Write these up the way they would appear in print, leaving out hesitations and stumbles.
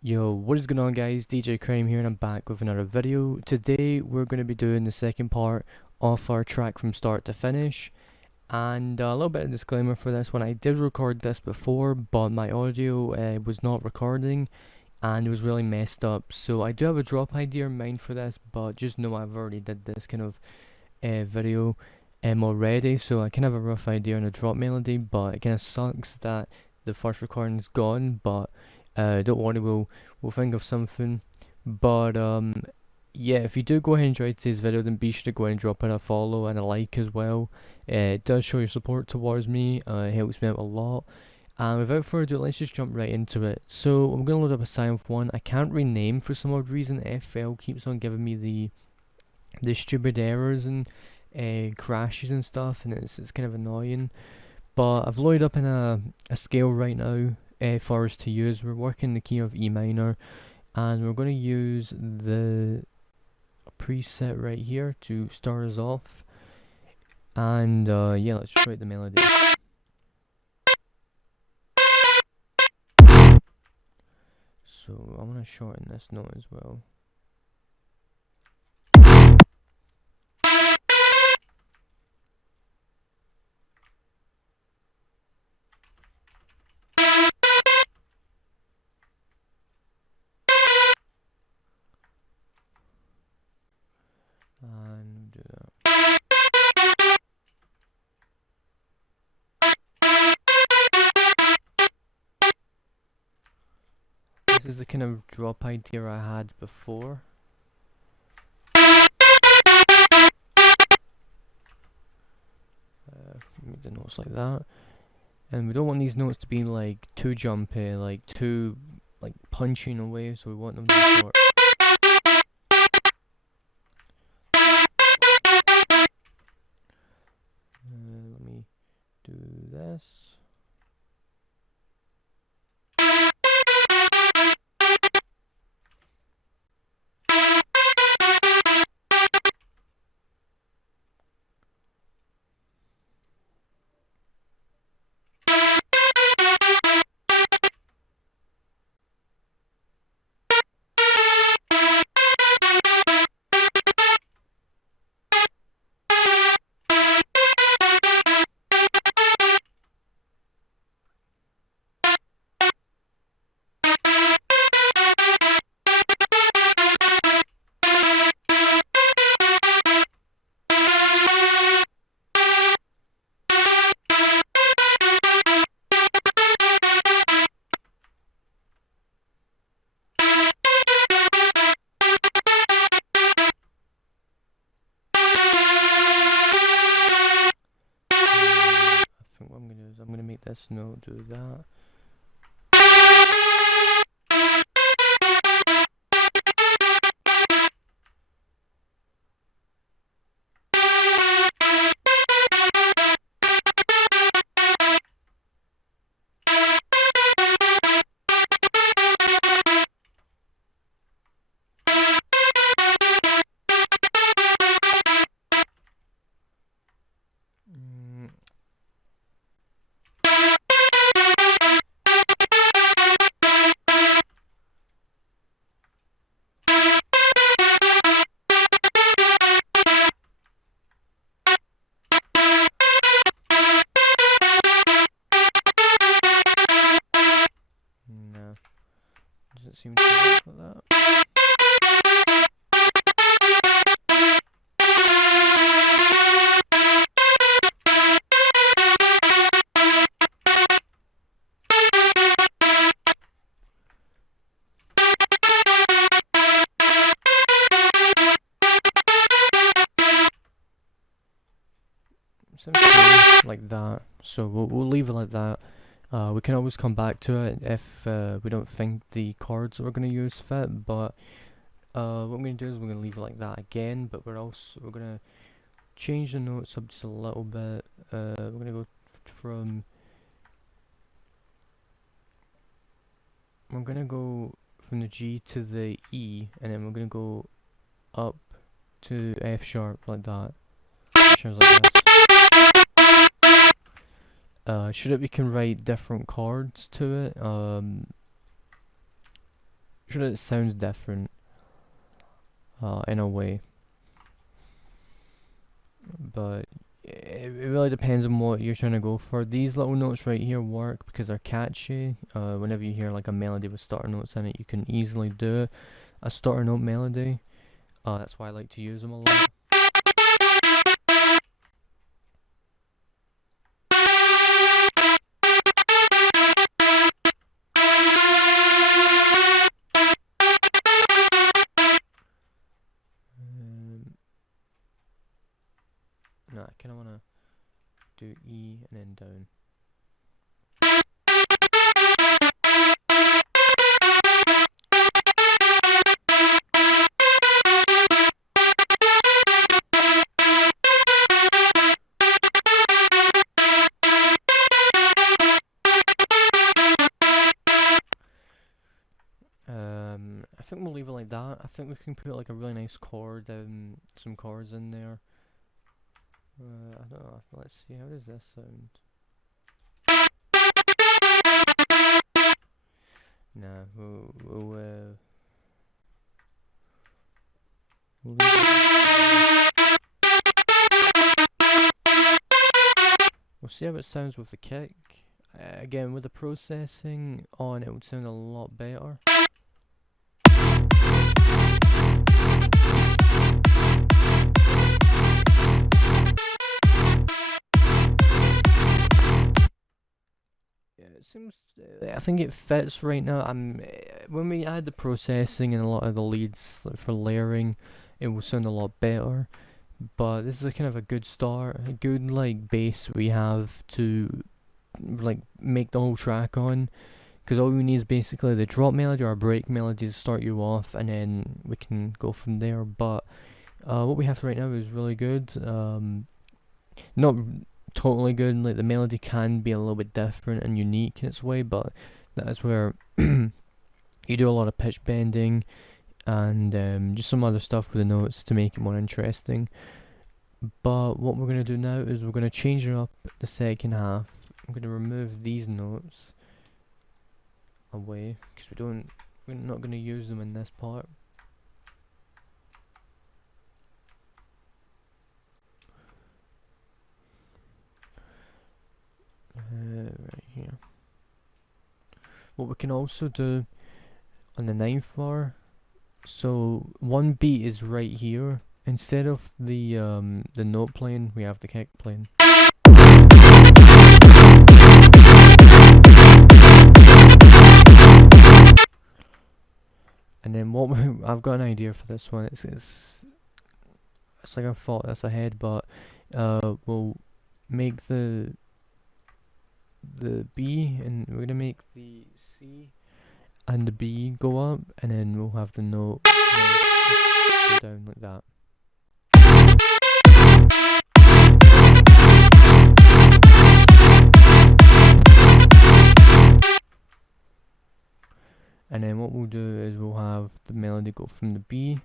Yo, what is going on guys? DJ Crime here and I'm back with another video. Today we're going to be doing the second part of our track from start to finish. And a little bit of disclaimer for this one. I did record this before, but my audio was not recording and it was really messed up. So I do have a drop idea in mind for this, but just know I've already did this kind of video already. So I kind of have a rough idea on a drop melody, but it kind of sucks that the first recording's gone, but don't worry, we'll think of something. But yeah, if you do go ahead and enjoy today's video, then be sure to go ahead and drop it a follow and a like as well. It does show your support towards me. It helps me out a lot. And without further ado, let's just jump right into it. So I'm gonna load up a Silent one. I can't rename for some odd reason. FL keeps on giving me the stupid errors and crashes and stuff, and it's kind of annoying. But I've loaded up in a scale right now for us to use. We're working the key of E minor, and we're going to use the preset right here to start us off. And yeah, let's try the melody. So I'm going to shorten this note as well. And do that. This is the kind of drop idea I had before. Make the notes like that. And we don't want these notes to be like too jumpy, like too like punching away, so we want them to be short. Let me do this. I'm gonna make this note do that. Doesn't seem to work like that. Like that. So we'll leave it like that. We can always come back to it if we don't think the chords that we're going to use fit, but what I'm going to do is we're going to leave it like that again, but we're going to change the notes up just a little bit. We're going to go from the G to the E, and then we're going to go up to F sharp like that. Sounds like this. Should it we can write different chords to it. sure that it sounds different in a way, but it really depends on what you're trying to go for. These little notes right here work because they're catchy. Whenever you hear like a melody with starter notes in it, you can easily do a starter note melody. That's why I like to use them a lot. No, I kind of want to do E and then down. I think we'll leave it like that. I think we can put like a really nice chord, some chords in there. I don't know. Let's see. How does this sound? Nah, we'll leave it. We'll see how it sounds with the kick. Again, with the processing on, it would sound a lot better. It seems, I think it fits right now. When we add the processing and a lot of the leads for layering, it will sound a lot better. But this is a kind of a good start, a good like base we have to like make the whole track on. Because all we need is basically the drop melody or a break melody to start you off, and then we can go from there. But what we have right now is really good. Not totally good. Like the melody can be a little bit different and unique in its way, but that is where you do a lot of pitch bending and just some other stuff with the notes to make it more interesting. But what we're going to do now is we're going to change it up the second half. I'm going to remove these notes away because we're not going to use them in this part. Right here. What we can also do on the 9th bar, so one beat is right here. Instead of the note playing, we have the kick playing. And then I've got an idea for this one. It's like I thought this ahead, but we'll make the B, and we're gonna make the C and the B go up, and then we'll have the note go down like that. And then what we'll do is we'll have the melody go from the B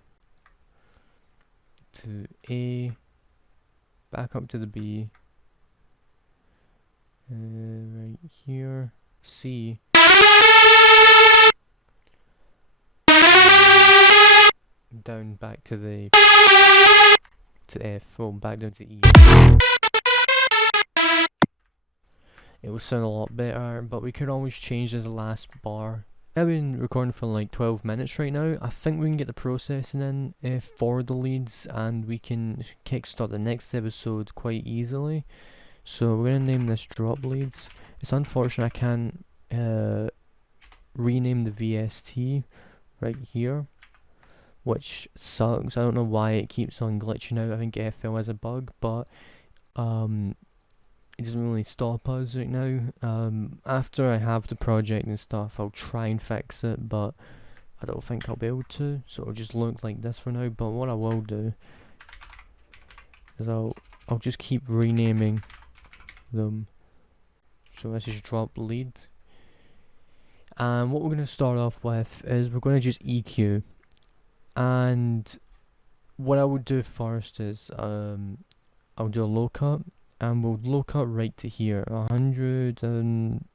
to A, back up to the B, right here, C, down back to the F, well back down to E. It will sound a lot better, but we could always change this last bar. I've been recording for like 12 minutes right now. I think we can get the processing in for the leads, and we can kickstart the next episode quite easily. So we're gonna name this drop leads. It's unfortunate I can't rename the VST right here, which sucks. I don't know why it keeps on glitching out. I think FL has a bug, but it doesn't really stop us right now. After I have the project and stuff, I'll try and fix it, but I don't think I'll be able to, so it'll just look like this for now. But what I will do is I'll just keep renaming them. So this is drop lead, and what we're going to start off with is we're going to just EQ. And what I would do first is I'll do a low cut, and we'll low cut right to here, 100, and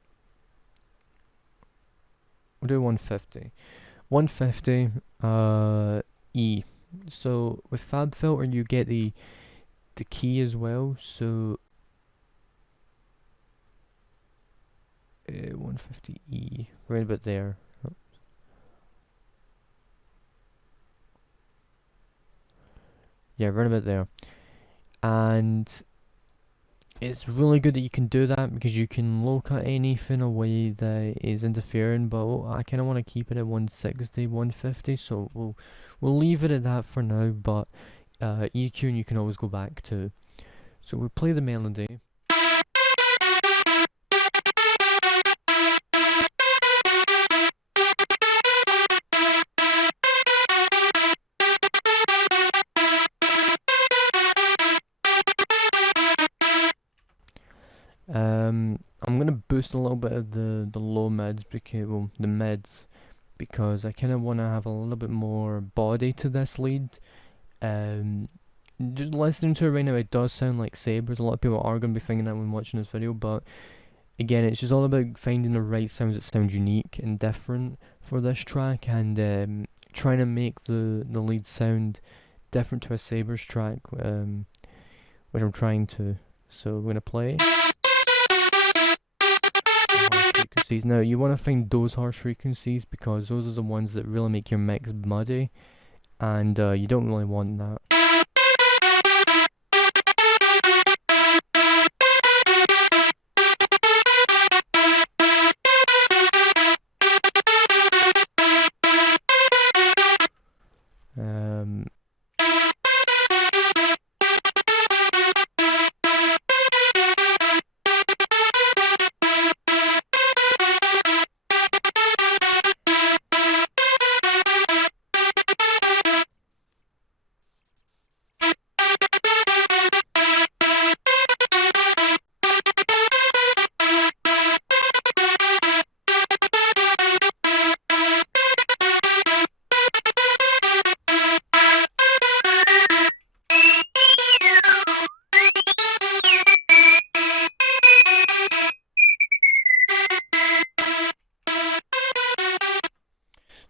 we'll do 150. 150 E. So with Fab Filter you get the key as well, so 150 E, right about there. Yeah, right about there. And it's really good that you can do that because you can low cut anything away that is interfering, but I kind of want to keep it at 160, 150, so we'll leave it at that for now, but EQ you can always go back to. So we'll play the melody. I'm gonna boost a little bit of the low mids because, well, the mids, because I kind of want to have a little bit more body to this lead. Just listening to it right now, it does sound like sabres. A lot of people are going to be thinking that when watching this video, but again, it's just all about finding the right sounds that sound unique and different for this track, and trying to make the lead sound different to a sabres track, which I'm trying to. So we're gonna play. Frequencies. Now you want to find those harsh frequencies because those are the ones that really make your mix muddy, and you don't really want that.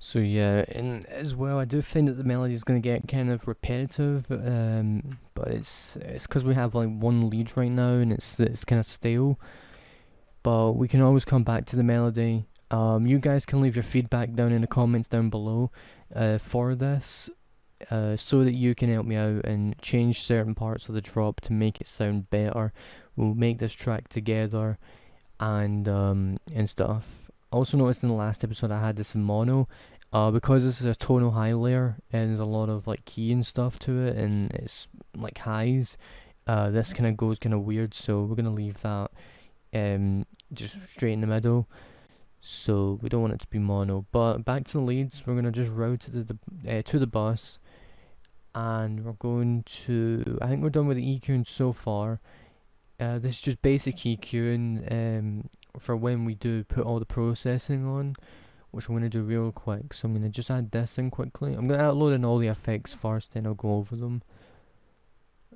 So yeah, and as well, I do find that the melody is going to get kind of repetitive, but it's because we have like one lead right now, and it's kind of stale. But we can always come back to the melody. You guys can leave your feedback down in the comments down below for this, so that you can help me out and change certain parts of the drop to make it sound better. We'll make this track together and stuff. Also noticed in the last episode I had this in mono, because this is a tonal high layer and there's a lot of like key and stuff to it and it's like highs, this kind of goes kind of weird, so we're gonna leave that just straight in the middle, so we don't want it to be mono. But back to the leads, we're gonna just route to the bus, and we're going to, I think we're done with the EQing so far. This is just basic EQing for when we do put all the processing on, which I'm going to do real quick. So I'm going to just add this in quickly. I'm going to upload in all the effects first, then I'll go over them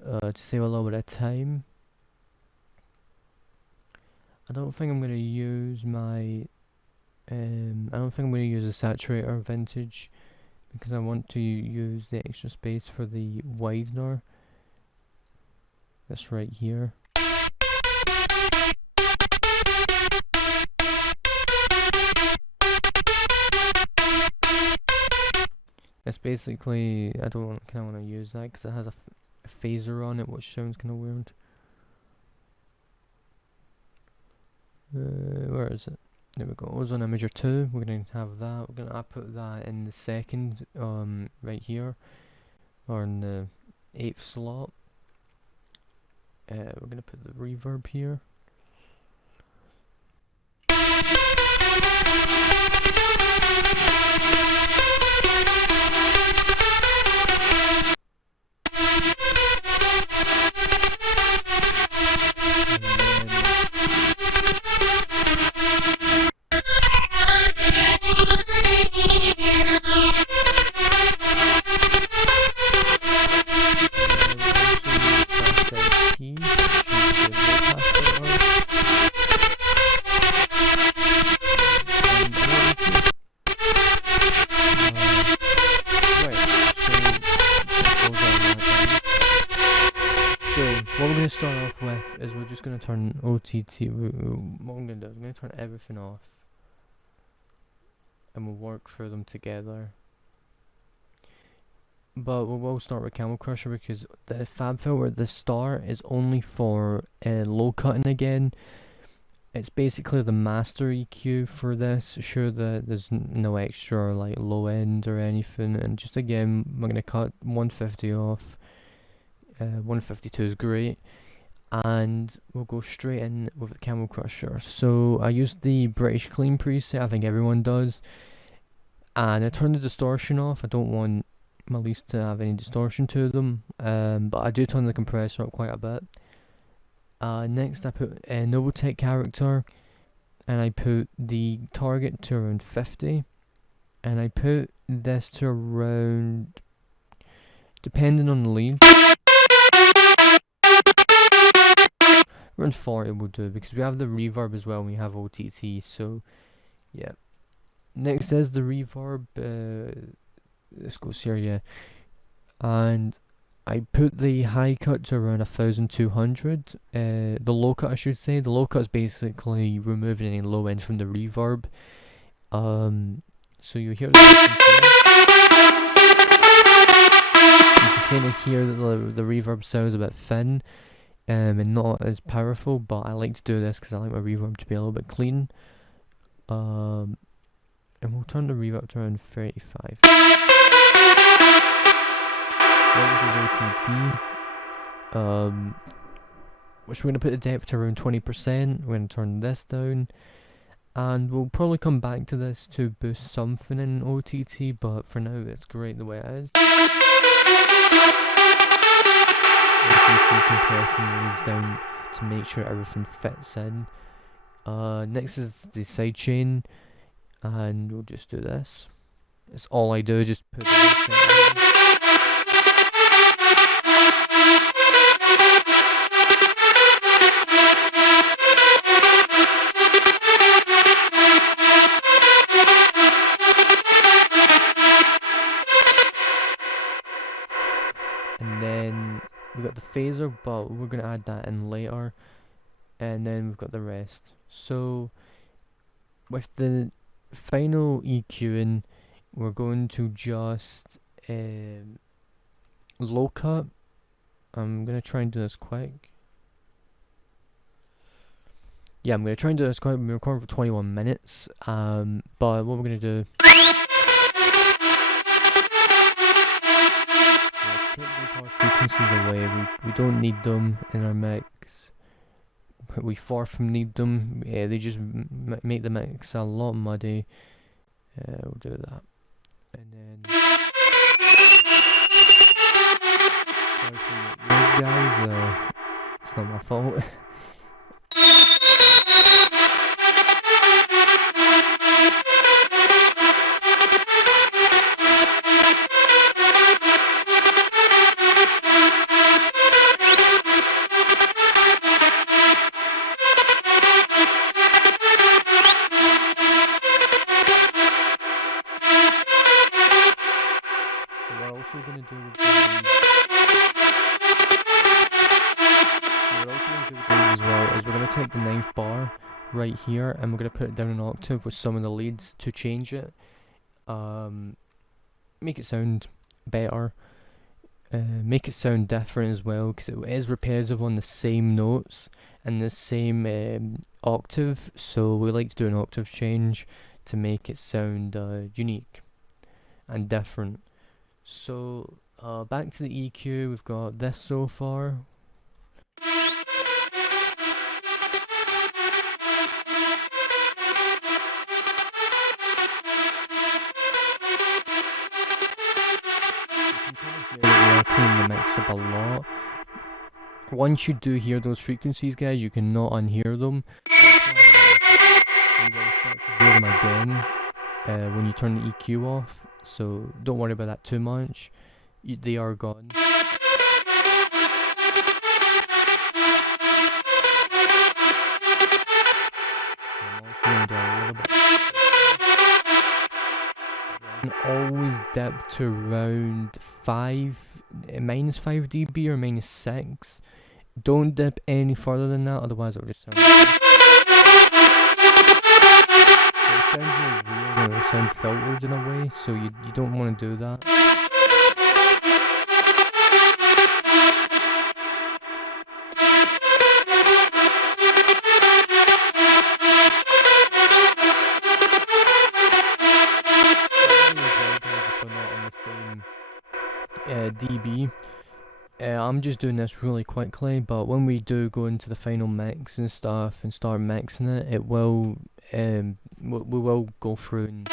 to save a little bit of time. I don't think I'm going to use my I don't think I'm going to use a saturator vintage because I want to use the extra space for the widener. That's right here. It's basically, I don't kind of want to use that because it has a phaser on it, which sounds kind of weird. Where is it? There we go. Ozone Imager 2. We're going to have that. We're going to put that in the second, right here, or in the 8th slot. We're going to put the reverb here. start off with is we're just going to turn OTT. What I'm going to do is I'm going to turn everything off, and we'll work through them together. But we will start with Camel Crusher because the fab filter at the start is only for low cutting again. It's basically the master EQ for this. Sure that there's no extra like low end or anything, and just again we're going to cut 150 off. 152 is great, and we'll go straight in with the Camel Crusher. So I used the British Clean preset, I think everyone does, and I turned the distortion off. I don't want my leads to have any distortion to them, but I do turn the compressor up quite a bit. Next I put a Noveltech character, and I put the target to around 50, and I put this to around, depending on the lead, around 40 will do, because we have the reverb as well and we have OTT, so yeah. Next is the reverb, this goes here, yeah, and I put the high cut to around 1200, the low cut I should say. The low cut is basically removing any low end from the reverb, so you hear the you can kind of hear that the reverb sounds a bit thin, and not as powerful, but I like to do this because I like my reverb to be a little bit clean. And we'll turn the reverb to around 35. This is OTT, which we're going to put the depth to around 20%. We're going to turn this down, and we'll probably come back to this to boost something in OTT, but for now it's great the way it is. Compressing the leads down to make sure everything fits in. Next is the sidechain, and we'll just do this. It's all I do, just put the leads in. And then we got the phaser, but we're gonna add that in later. And then we've got the rest. So with the final EQing, we're going to just low cut. I'm gonna try and do this quick. Yeah, I'm gonna try and do this quick. We're recording for 21 minutes. But what we're gonna do, take those harsh frequencies away. We don't need them in our mix. We far from need them. Yeah, they just make the mix a lot muddy. We'll do that, and then sorry for those guys. It's not my fault. Take the 9th bar right here, and we're going to put it down an octave with some of the leads to change it, make it sound better, make it sound different as well, because it is repetitive on the same notes and the same octave, so we like to do an octave change to make it sound unique and different. So back to the EQ, we've got this so far. Clean the mix up a lot. Once you do hear those frequencies, guys, you cannot unhear them. You will start to hear them again when you turn the EQ off, so don't worry about that too much. They are gone. Always dip to around 5, -5 dB or -6, Don't dip any further than that, otherwise it'll just sound. It sounds really weird, or it'll sound filtered in a way, so you don't want to do that. If we're not on the same dB. I'm just doing this really quickly, but when we do go into the final mix and stuff and start mixing it, it will we will go through and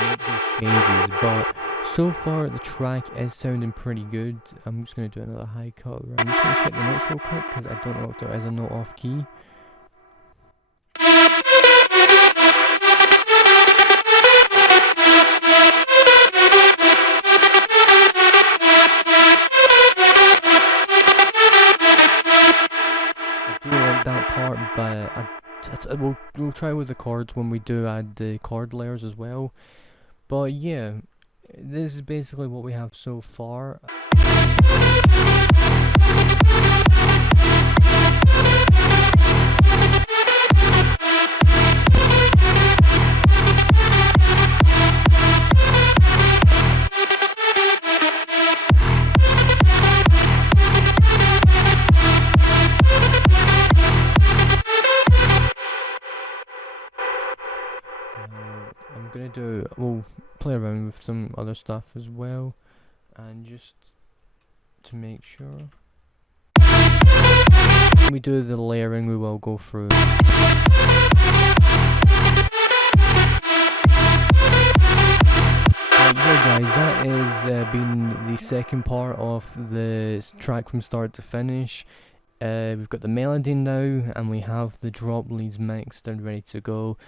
make these changes. But so far the track is sounding pretty good. I'm just gonna do another high cut. I'm just gonna check the notes real quick because I don't know if there is a note off key. That part, but we'll try with the chords when we do add the chord layers as well. But yeah, this is basically what we have so far. We'll play around with some other stuff as well, and just to make sure. When we do the layering, we will go through. Yeah guys, that has been the second part of the track from start to finish. We've got the melody now, and we have the drop leads mixed and ready to go.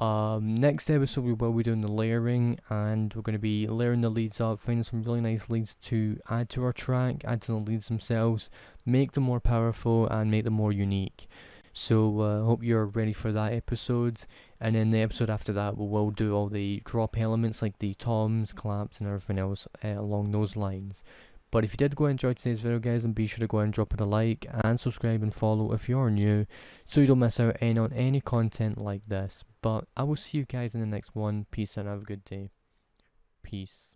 Next episode we will be doing the layering, and we're going to be layering the leads up, finding some really nice leads to add to our track, add to the leads themselves, make them more powerful and make them more unique. So hope you're ready for that episode, and then the episode after that we will do all the drop elements like the toms, claps and everything else along those lines. But if you did go and enjoy today's video guys, then be sure to go and drop it a like and subscribe and follow if you're new, so you don't miss out on any content like this. But I will see you guys in the next one. Peace and have a good day. Peace.